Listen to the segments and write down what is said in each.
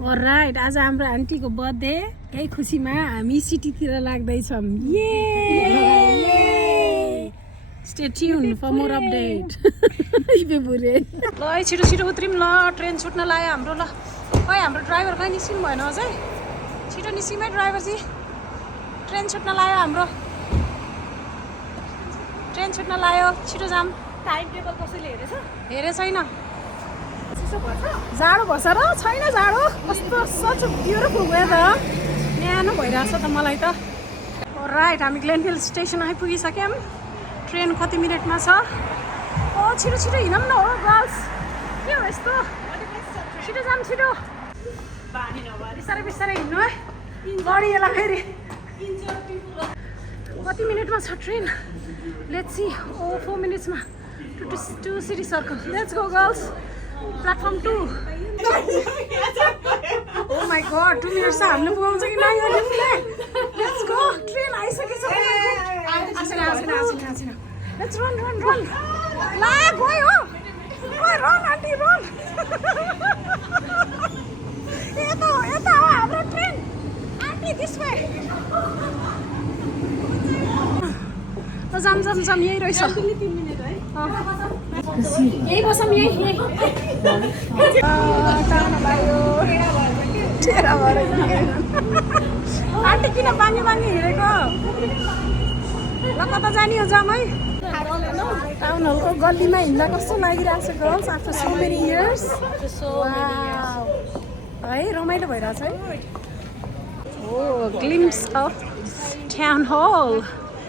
All right, आज हाम्रो आन्टीको बर्थडे, यही खुसीमा हामी सिटीतिर लाग्दैछौँ। Stay tune for more update. इबेबुरे ल छिटो छिटो उत्रौँ ल, ट्रेन छुट्न लाग्यो हाम्रो। ल खै हाम्रो ड्राइभर खै निस्किनु भएन अझै, छिटो निस्किमै ड्राइभरजी, ट्रेन छुट्न लाग्यो हाम्रो, ट्रेन छुट्न लाग्यो, छिटो जाम। टाइम टेबल कसैले हेरेछ? हेरे छैन, जाडो भएछ र छैन जाडो, कस्तो सच ब्युटिफुल वेदर, न्यानो भइरहेछ त मलाई त। राइट, हामी ग्लेनभिल स्टेसन आइपुगिसक्यौँ, ट्रेन कति मिनटमा छ? ओ छिटो छिटो हिँडौँ न हो गर्ल्स, के हो यस्तो, छिटो जाम छिटो, बिस्तारै बिस्तारै हिँड्नु है, गाडी यसलाई फेरि कति मिनटमा छ ट्रेन? Let's see. ओ 4 मिनट्समा to city circle. Let's go girls, platform 2। Oh my god, 2 minute छ, हामीले पुगाउँछ कि नाही? लेट्स गो, ट्रेन आइसकेछ। Let's run run run. ला गयो, रन आन्टी रन। यता हो हाम्रो ट्रेन आन्टी, दिस वे। जाम जाम जाम, यही रहेछ, यही बसौँ, यही आन्टी किन बाङ्गी बाङ्गी हिँडेको? ल कता जाने हो जाम है? टाउन हलको गल्लीमा हिँड्दा कस्तो लागिरहेको छ girls, after so many years. है रमाइलो भइरहेछ है। Oh glimpse of town hall.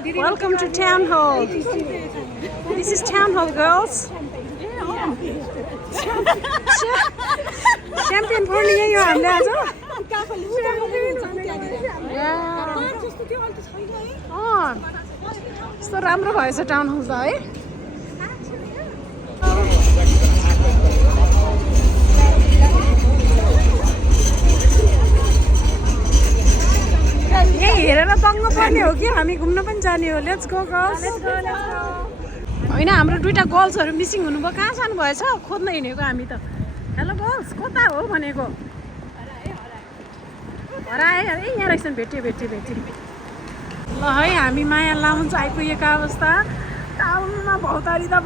Welcome to Town Hall. This is Town Hall, girls. Champion पर्ने यही हो हामीले आज। यस्तो राम्रो भएछ टाउन हल त है। यही हेरेर दङ्ग पर्ने हो कि हामी घुम्न पनि जाने हो? Let's go girls. होइन, हाम्रो दुईटा गर्ल्सहरू मिसिङ हुनुभयो, कहाँ जानु भएछ? खोज्न हिँडेको हामी त। हेलो गर्ल्स, कता हो भनेको? हराए, यहाँ रहेछन्, भेट्यो। ल है, हामी माया लाउन्ज आइपुगेको अवस्था, टाउनमा भौतारिँदा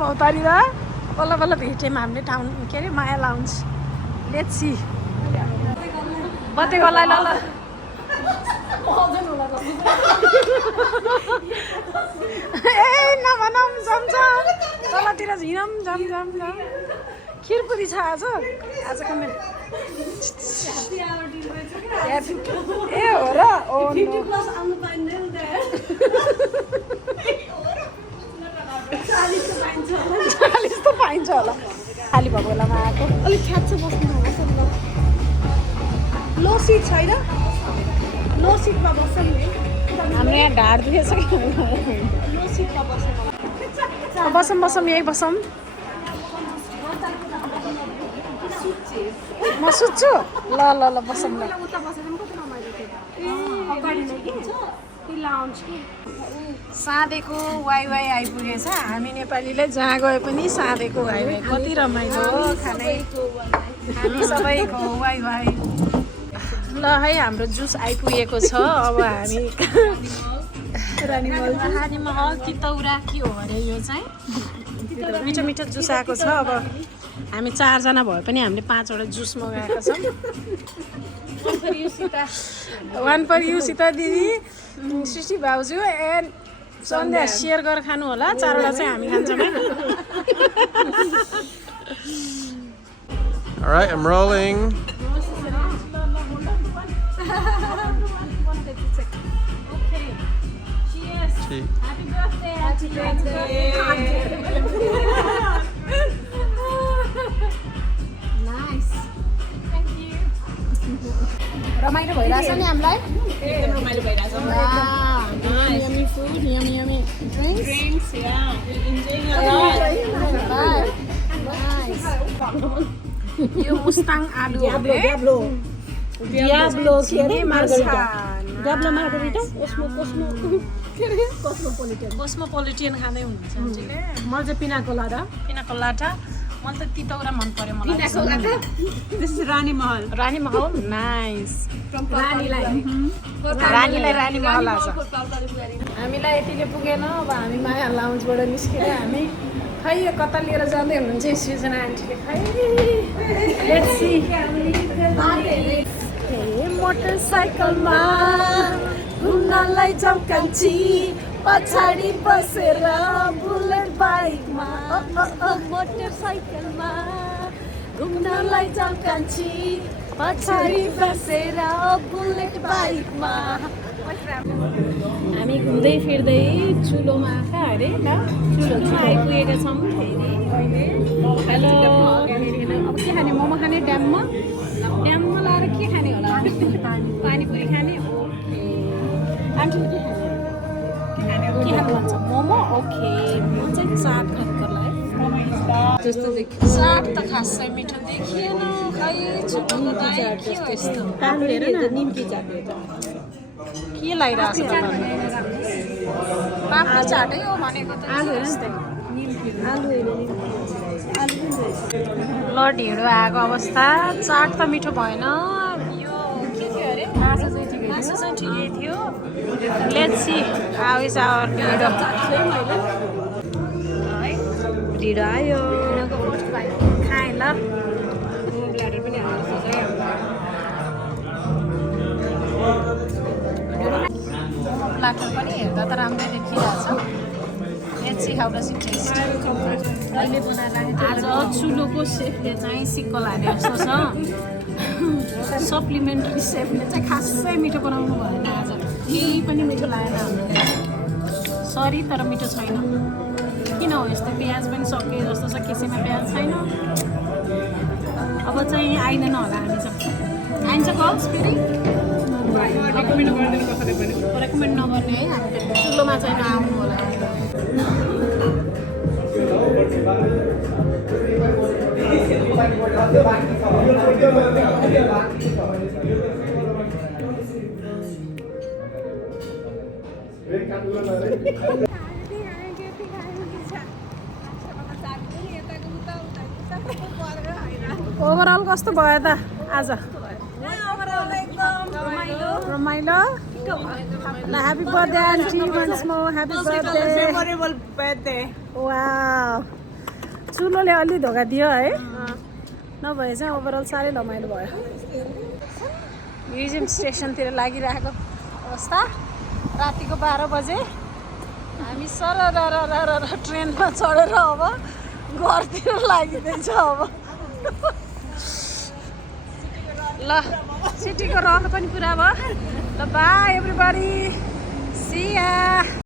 बल्ल बल्ल भेट्यौँ हामीले टाउन, के अरे माया लाउन्ज। Let's see. बत्तीकोलाई ल नभनौँ, जम्छ तलतिर हिँडौँ, जम खिरपुरी छ आजको मेरो। ए हो र? ओ 40 त पाइन्छ होला, खाली भएको बेलामा आएको। अलिक ख्याच्छ बस्नु होला। लो सिट छैन? लो सिटमा बस्छ नि। हाम्रो यहाँ ढाड दुखेछ कि? लो सिटमा बस्छ। बसौँ, यही बसौँ। म सुत्छु। ल बसौँ ल। साँधेको वाइ आइपुगेछ। हामी नेपालीले जहाँ गए पनि साँधेको वाइ, कति रमाइलो खानै, हामी सबैको वाइ। ल है, हाम्रो जुस आइपुगेको छ। अब हामी रानी महल तितौरा के हो अरे यो चाहिँ, मिठो जुस आएको छ। अब हामी 4 जना भए पनि हामीले 5 वटा जुस मगाएको छौँ। 1 for you सीता दिदी, सृष्टि भाउजू एन्ड सन्ध्या सेयर गरेर खानु होला। 4 वटा चाहिँ हामी खान्छौँ है। All right, I'm rolling. Okay. Cheers. Cheers. Happy birthday. Nice. Thank you. रमाइलो भइरहेछ नि हामीलाई? एकदम रमाइलो भइरहेछ। Yummy food, yummy drinks. Yeah, enjoying a lot. Nice. यो मुस्ताङ आलु हो। Diablo के अरे मार्गरिटा। Diablo मार्गरिटा, Cosmopolitan खाँदै हुनुहुन्छ। म चाहिँ पिना कोलाडा। मलाई त तितौरा मन पर्यो मलाई This is Rani Mahal. Rani Mahal nice From रानीलाई रानीलाई रानी महल आज हामीलाई यतिले पुगेन अब हामी माया लाउन्जबाट निस्केर हामी खै यो कता लिएर जाँदै हुनुहुन्छ सृजना आन्टीले खै लेट्स सी मोटरसाइकलमा घुम्नलाई जम्कान्छी पछाडि बसेर बुलेट बाइकमा मोटरसाइकलमा घुम्नलाई जम्कान्छी पछाडि बसेर बुलेट बाइकमा हामी घुम्दै फिर्दै चुलोमा आँखा अरे ल चुलोमा आइपुगेका छौँ फेरि हेलो अब के खाने मोमो खाने ड्याममा लाएर के खाने होला पानीपुरी खाने ओके आन्टीले के खाने के खानु भन्छ मोमो ओके म चाहिँ चाट खानुको लागि जस्तो देखियो चाट त खासै मिठो देखिएन खै चुलोको दाइ के हो यस्तो कालो हेर न निम्की चाट हो के लगाइरहेको छ पापडी चाटै हो भनेको त आलु हेर न यस्तै। आलु हेर आलु ल ढिँडो आएको अवस्था चाट त मिठो भएन यो के थियो अरे मासु चाहिँ ठिकै थियो let's see how is our ढिँडो ढिँडो आयो खाएँ ल ब्ल्याडर पनि हाल्नु प्लाटर पनि हेर्दा त राम्रै देखिरहेछ let's see how does it taste अहिले बनाएर राखेको आज चुलोको सेफले चाहिँ सिक्कल हाले जस्तो छ सप्लिमेन्ट्री सेफले चाहिँ खासै मिठो बनाउनु भएन आज केही पनि मिठो लागेन हामीलाई सरी तर मिठो छैन किन हो यस्तो प्याज पनि सके जस्तो छ केसीमा प्याज छैन अब चाहिँ आइँदैन होला हामी चाहिँ आइन्छ कल्स फेरि रेकमेन्ड नगर्ने है हामी चुलोमा चाहिँ नआउनु होला ओभरअल कस्तो भयो त आज रमाइलो ल happy birthday aunty once more happy birthday memorable birthday wow चुलोले अलि धोका दियो है नभए चाहिँ ओभरअल साह्रै रमाइलो भयो म्युजियम स्टेसनतिर लागिरहेको अवस्था रातिको 12 बजे हामी सर ट्रेनमा चढेर अब घरतिर लागिँदैछ अब ल सिटीको रहर पनि पुरा भयो ल बाई एभ्रीबडी